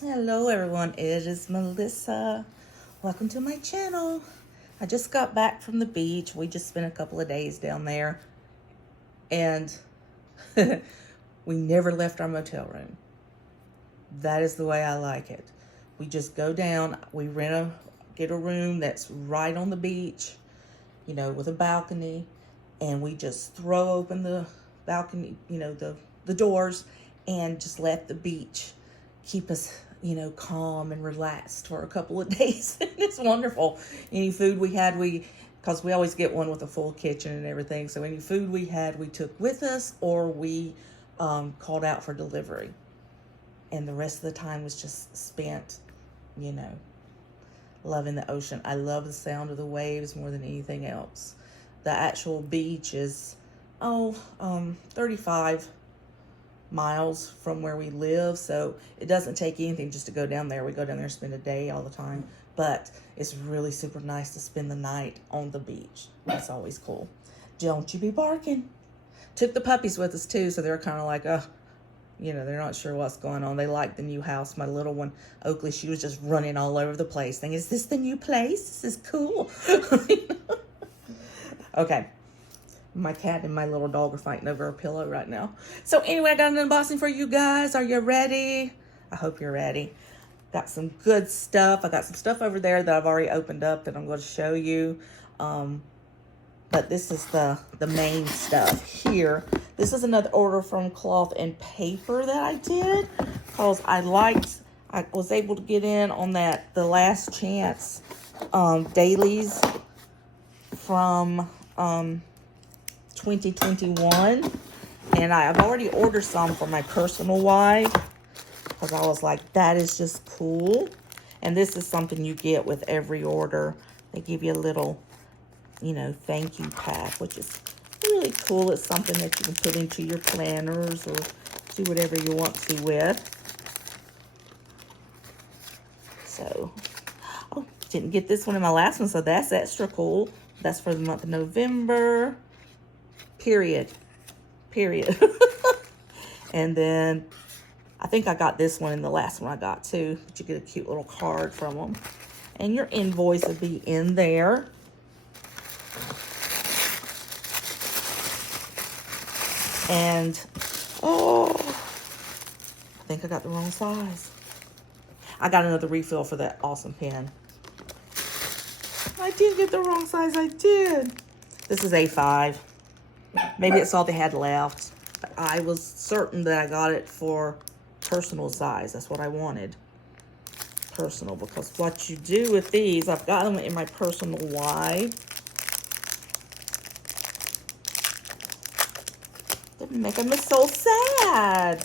Hello everyone, it is Melissa. Welcome to my channel. I just got back from the beach. We just spent a couple of days down there and we never left our motel room. That is the way I like it. We just go down, we get a room that's right on the beach, with a balcony, and we just throw open the balcony, the doors, and just let the beach keep us, calm and relaxed for a couple of days. It's wonderful. Any food we had, because we always get one with a full kitchen and everything. So any food we had, we took with us, or we called out for delivery. And the rest of the time was just spent, loving the ocean. I love the sound of the waves more than anything else. The actual beach is, 35 miles from where we live, so it doesn't take anything just to go down there. We go down there and spend a day all the time, but it's really super nice to spend the night on the beach. That's always cool. Don't you be barking. Took the puppies with us too, so they're kind of like, they're not sure what's going on. They like the new house. My little one, Oakley, she was just running all over the place thinking, is this the new place? This is cool. Okay. My cat and my little dog are fighting over a pillow right now. So anyway, I got an unboxing for you guys. Are you ready? I hope you're ready. Got some good stuff. I got some stuff over there that I've already opened up that I'm going to show you. But this is the main stuff here. This is another order from Cloth and Paper that I did because I was able to get in on the last chance dailies from 2021, and I've already ordered some for my personal wife because I was like, that is just cool. And this is something you get with every order. They give you a little, thank you pack, which is really cool. It's something that you can put into your planners or do whatever you want to with. So, didn't get this one in my last one, so that's extra cool. That's for the month of November. Period. And then I think I got this one in the last one I got too. But you get a cute little card from them. And your invoice will be in there. And, I think I got the wrong size. I got another refill for that awesome pen. I did get the wrong size, I did. This is A5. Maybe it's all they had left. But I was certain that I got it for personal size. That's what I wanted. Personal, because what you do with these, I've got them in my personal wide. Didn't make them so sad.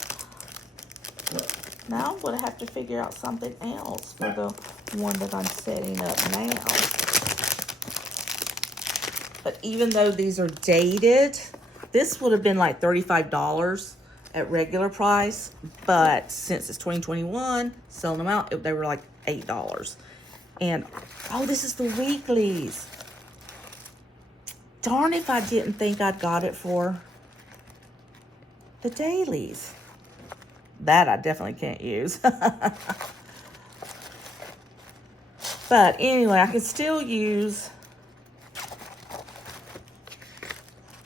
Now I'm going to have to figure out something else for the one that I'm setting up now. But even though these are dated, this would have been like $35 at regular price. But since it's 2021, selling them out, they were like $8. And, this is the weeklies. Darn if I didn't think I'd got it for the dailies. That I definitely can't use. But anyway, I can still use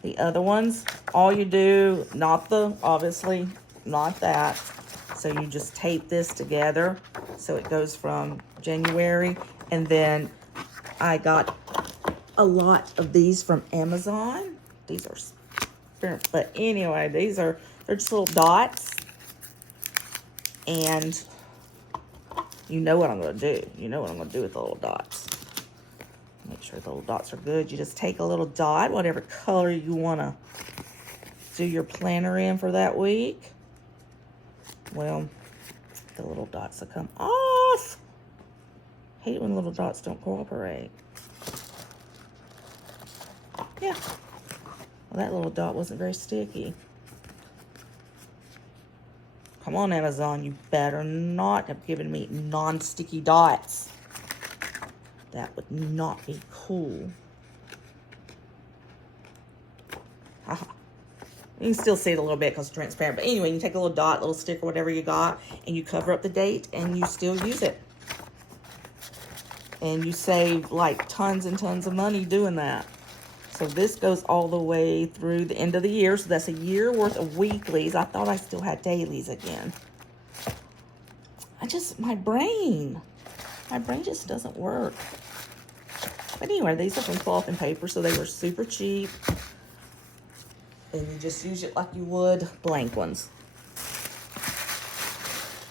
the other ones. All you do, obviously, not that. So you just tape this together. So it goes from January. And then I got a lot of these from Amazon. These are, but anyway, they're just little dots. And you know what I'm going to do. You know what I'm going to do with the little dots. Make sure the little dots are good. You just take a little dot, whatever color you want to do your planner in for that week. Well, the little dots will come off. Hate when little dots don't cooperate. Yeah. Well, that little dot wasn't very sticky. Come on, Amazon, you better not have given me non-sticky dots. That would not be cool. You can still see it a little bit because it's transparent. But anyway, you take a little dot, little sticker, whatever you got, and you cover up the date, and you still use it. And you save like tons and tons of money doing that. So this goes all the way through the end of the year. So that's a year worth of weeklies. I thought I still had dailies again. My brain just doesn't work. But anyway, these are from Cloth and Paper, so they were super cheap. And you just use it like you would blank ones.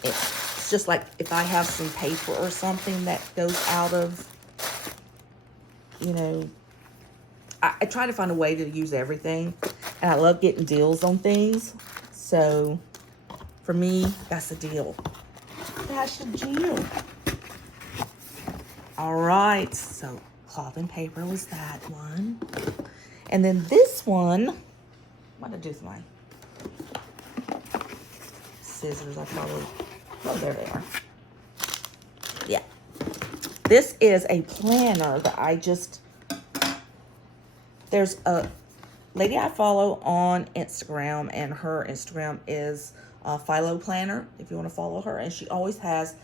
It's just like if I have some paper or something that goes out of, you know, I try to find a way to use everything. And I love getting deals on things. So for me, that's a deal. That's a deal. All right, so Cloth and Paper was that one. And then this one, what did I do with my scissors? Oh, there they are. Yeah. This is a planner that there's a lady I follow on Instagram, and her Instagram is Philo Planner, if you want to follow her. And she always has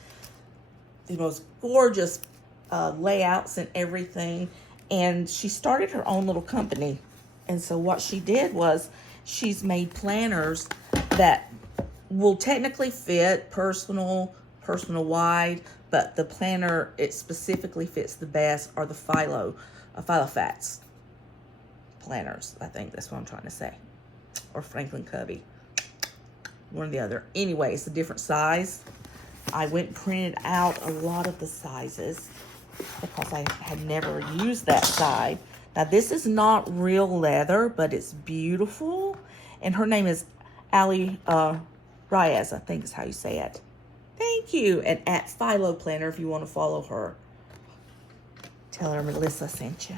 the most gorgeous layouts and everything. And she started her own little company. And so what she did was she's made planners that will technically fit personal wide, but the planner it specifically fits the best are the Philo Fats planners. I think that's what I'm trying to say. Or Franklin Covey. One or the other. Anyway, it's a different size. I went and printed out a lot of the sizes because I had never used that side. Now, this is not real leather, but it's beautiful. And her name is Allie Ryaz, I think is how you say it. Thank you. And at Philo Planner, if you want to follow her. Tell her Melissa sent you.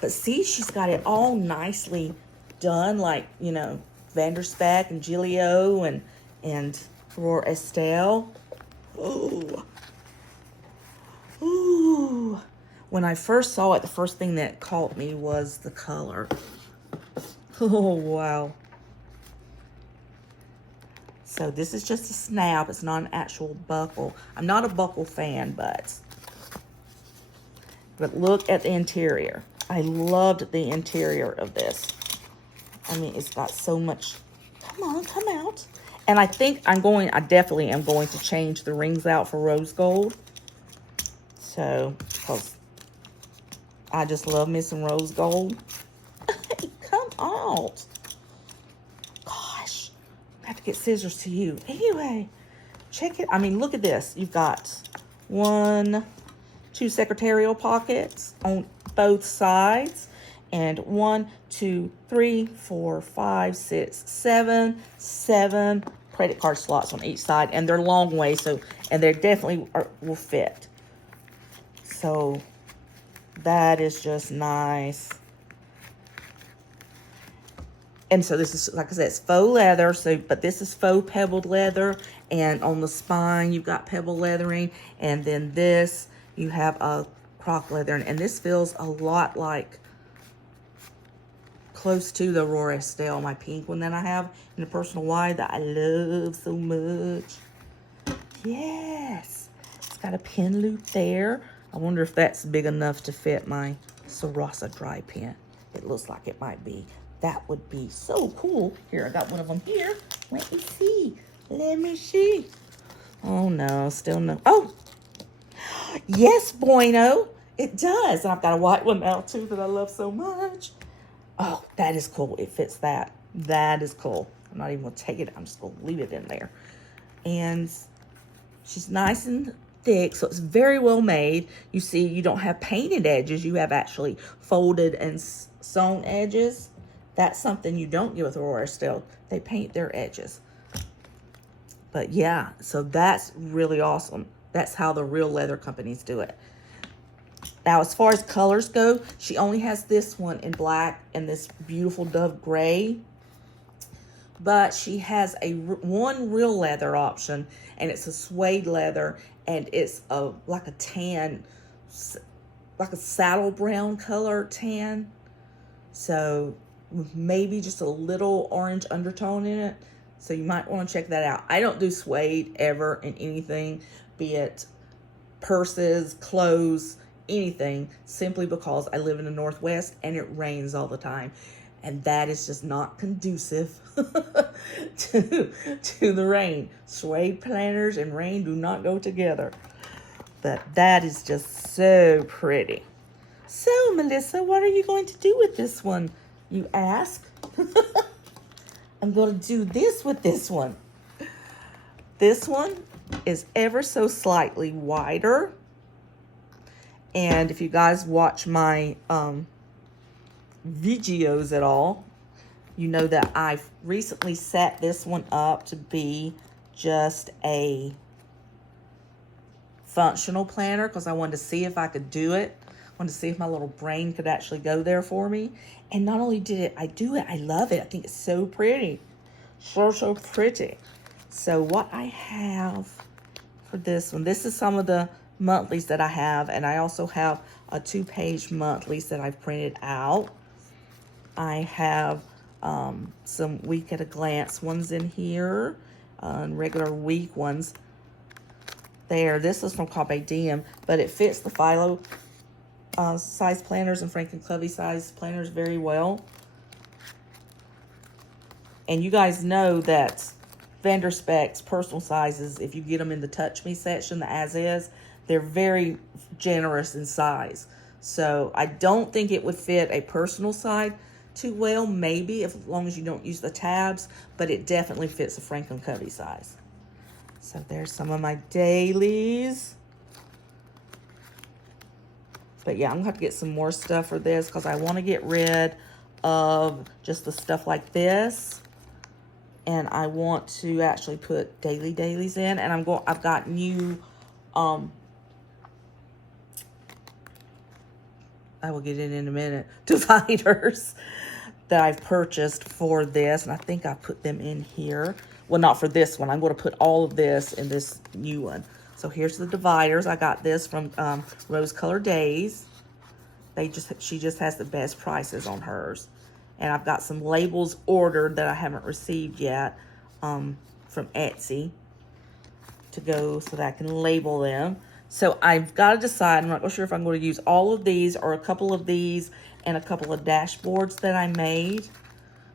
But see, she's got it all nicely done, like, you know, Vanderspack and Giglio and Roar Estelle. Ooh. Ooh. When I first saw it, the first thing that caught me was the color. Oh, wow. So this is just a snap. It's not an actual buckle. I'm not a buckle fan, but look at the interior. I loved the interior of this. I mean, it's got so much. Come on, come out. And I think I definitely am going to change the rings out for rose gold. So, because I just love me some rose gold. Come out. Gosh, I have to get scissors to you. Anyway, check it. I mean, look at this. You've got 2 secretarial pockets on both sides. And 1, 2, 3, 4, 5, 6, 7 credit card slots on each side. And they're long ways, and they definitely will fit. So that is just nice. And so this is, like I said, it's faux leather. But this is faux pebbled leather. And on the spine, you've got pebble leathering. And then this, you have a croc leather. And this feels a lot like close to the Roar Estelle, my pink one that I have in the personal wide that I love so much. Yes. It's got a pin loop there. I wonder if that's big enough to fit my Sarasa dry pen. It looks like it might be. That would be so cool. Here, I got one of them here. Let me see. Let me see. Oh, no. Still no. Oh. Yes, bueno. It does. And I've got a white one now, too, that I love so much. Oh, that is cool. It fits that. That is cool. I'm not even going to take it. I'm just going to leave it in there. And she's nice and thick, so it's very well made. You see, you don't have painted edges. You have actually folded and sewn edges. That's something you don't get with Roar Estelle. They paint their edges. But yeah, so that's really awesome. That's how the real leather companies do it. Now, as far as colors go, she only has this one in black and this beautiful dove gray. But she has one real leather option, and it's a suede leather, and it's like a tan, like a saddle brown color tan. So with maybe just a little orange undertone in it. So you might want to check that out. I don't do suede ever in anything, be it purses, clothes, anything, simply because I live in the Northwest and it rains all the time. And that is just not conducive to the rain. Suede planters and rain do not go together. But that is just so pretty. So, Melissa, what are you going to do with this one, you ask? I'm going to do this with this one. This one is ever so slightly wider. And if you guys watch my videos at all, you know that I've recently set this one up to be just a functional planner because I wanted to see if I could do it. I wanted to see if my little brain could actually go there for me. And not only did I do it, I love it. I think it's so pretty. So pretty. So what I have for this one, this is some of the monthlies that I have, and I also have a 2-page monthlies that I've printed out. I have some week at a glance ones in here, and regular week ones there. This is from Carpe Diem, but it fits the Philo size planners and Franklin Covey size planners very well. And you guys know that vendor specs, personal sizes, if you get them in the Touch Me section, the as is, they're very generous in size. So I don't think it would fit a personal size too well, maybe, as long as you don't use the tabs, but it definitely fits a Franklin Covey size. So there's some of my dailies. But yeah, I'm going to have to get some more stuff for this because I want to get rid of just the stuff like this. And I want to actually put dailies in. And I've got new, I will get in a minute, dividers that I've purchased for this. And I think I put them in here. Well, not for this one. I'm going to put all of this in this new one. So here's the dividers. I got this from Rose Color Days. She just has the best prices on hers. And I've got some labels ordered that I haven't received yet from Etsy to go so that I can label them. So I've got to decide. I'm not sure if I'm going to use all of these or a couple of these and a couple of dashboards that I made.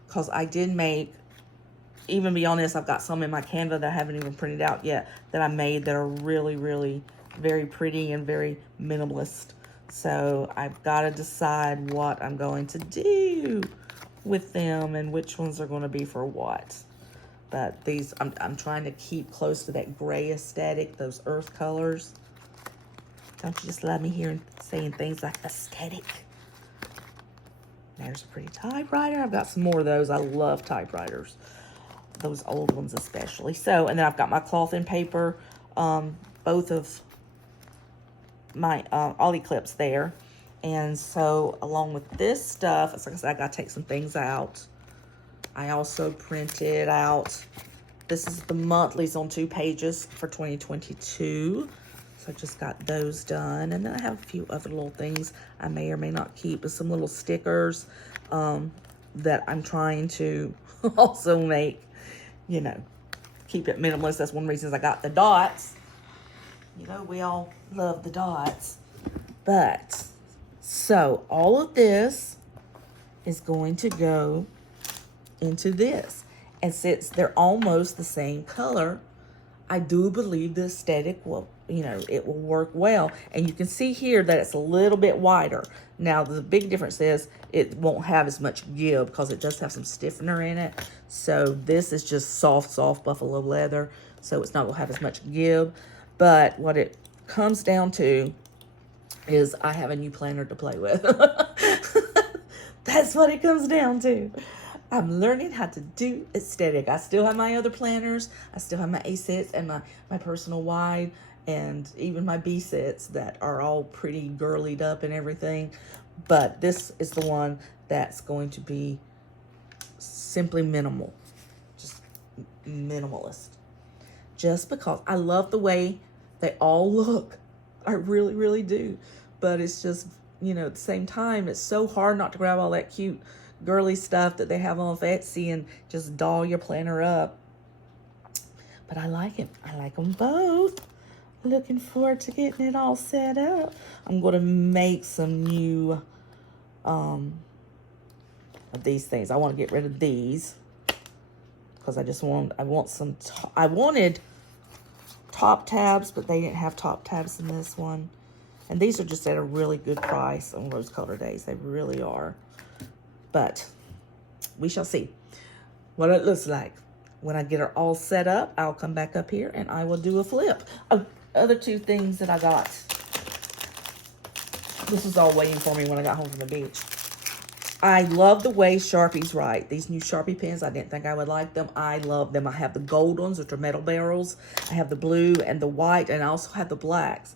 Because I did make, even beyond this, I've got some in my Canva that I haven't even printed out yet that I made that are really, really very pretty and very minimalist. So I've got to decide what I'm going to do with them and which ones are going to be for what. But these, I'm trying to keep close to that gray aesthetic, those earth colors. Don't you just love me hearing saying things like aesthetic? There's a pretty typewriter. I've got some more of those. I love typewriters. Those old ones especially. So, and then I've got my cloth and paper, both of my Ollie clips there. And so along with this stuff, like I said, I got to take some things out. I also printed out, this is the monthlies on 2 pages for 2022. So I just got those done. And then I have a few other little things I may or may not keep, but some little stickers that I'm trying to also make, you know, keep it minimalist. That's one of the reasons I got the dots. You know, we all love the dots. But, so all of this is going to go into this. And since they're almost the same color, I do believe the aesthetic will, you know, it will work well. And you can see here that it's a little bit wider. Now, the big difference is it won't have as much give because it does have some stiffener in it. So this is just soft buffalo leather. So it's not going to have as much give. But what it comes down to is I have a new planner to play with. That's what it comes down to. I'm learning how to do aesthetic. I still have my other planners. I still have my A sets and my personal wide and even my B sets that are all pretty girlied up and everything. But this is the one that's going to be simply minimal. Just minimalist. Just because I love the way they all look. I really, really do. But it's just, you know, at the same time, it's so hard not to grab all that cute girly stuff that they have on Etsy and just doll your planner up. But I like it. I like them both. Looking forward to getting it all set up. I'm going to make some new of these things. I want to get rid of these because I wanted top tabs, but they didn't have top tabs in this one. And these are just at a really good price on Rose Color Days. They really are. But we shall see what it looks like. When I get her all set up, I'll come back up here and I will do a flip. Oh, other two things that I got. This was all waiting for me when I got home from the beach. I love the way Sharpies write. These new Sharpie pens, I didn't think I would like them. I love them. I have the gold ones, which are metal barrels. I have the blue and the white, and I also have the blacks.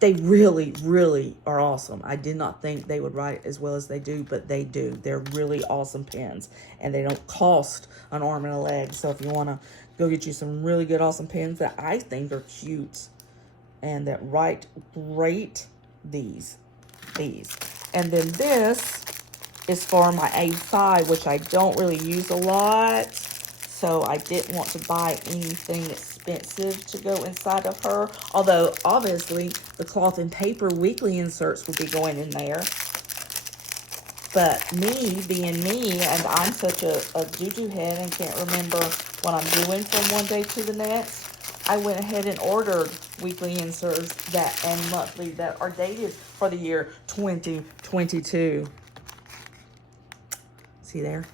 They really, really are awesome. I did not think they would write as well as they do, but they do. They're really awesome pens, and they don't cost an arm and a leg. So if you want to go get you some really good, awesome pens that I think are cute and that write great, these. And then this is for my A5, which I don't really use a lot. So I didn't want to buy anything expensive to go inside of her. Although, obviously, the cloth and paper weekly inserts will be going in there. But me, being me, and I'm such a doo-doo head and can't remember what I'm doing from one day to the next, I went ahead and ordered weekly inserts and monthly that are dated for the year 2022. See there?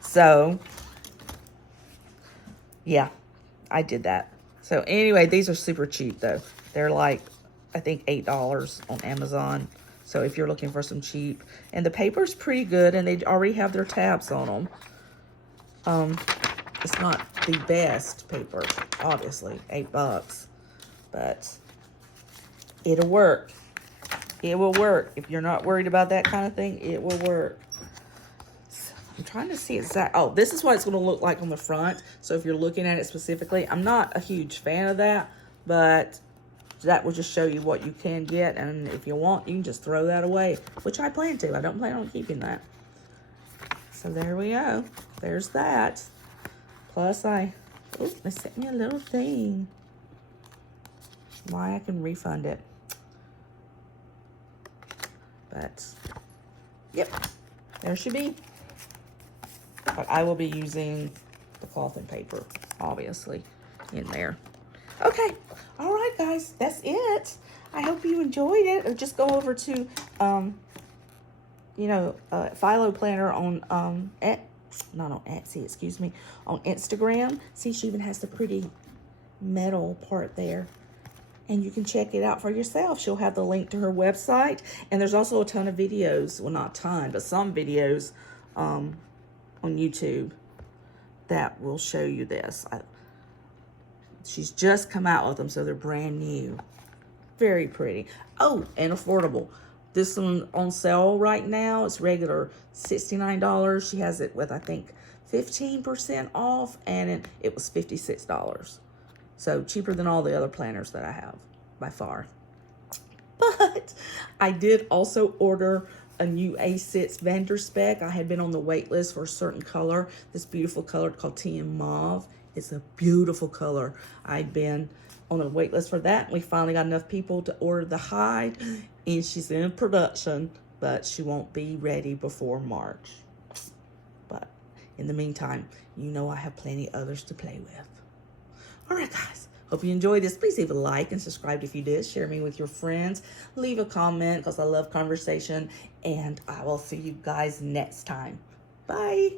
So, yeah, I did that. So anyway, these are super cheap though. They're like, I think $8 on Amazon. So if you're looking for some cheap, and the paper's pretty good, and they already have their tabs on them. It's not the best paper, obviously, $8, but it'll work. It will work. If you're not worried about that kind of thing, it will work. I'm trying to see exactly. Oh, this is what it's going to look like on the front. So if you're looking at it specifically, I'm not a huge fan of that, but that will just show you what you can get. And if you want, you can just throw that away, which I plan to. I don't plan on keeping that. So there we go. There's that. Plus they sent me a little thing. Why I can refund it. But, yep, there should be. But I will be using the cloth and paper, obviously, in there. Okay. All right, guys. That's it. I hope you enjoyed it. Or just go over to, Philo Planner on, not on Etsy, excuse me, on Instagram. See, she even has the pretty metal part there. And you can check it out for yourself. She'll have the link to her website. And there's also a ton of videos. Well, not a ton, but some videos, on YouTube that will show you this. She's just come out with them, so they're brand new. Very pretty. Oh, and affordable. This one on sale right now. It's regular $69. She has it with, I think, 15% off, and it was $56. So cheaper than all the other planners that I have, by far. But I did also order a new A6 Vendor Spec. I had been on the wait list for a certain color, this beautiful color called TM Mauve. It's a beautiful color. I'd been on a wait list for that. We finally got enough people to order the hide, and she's in production, but she won't be ready before March. But in the meantime, you know I have plenty others to play with. All right, guys. Hope you enjoyed this. Please leave a like and subscribe if you did. Share me with your friends. Leave a comment because I love conversation. And I will see you guys next time. Bye.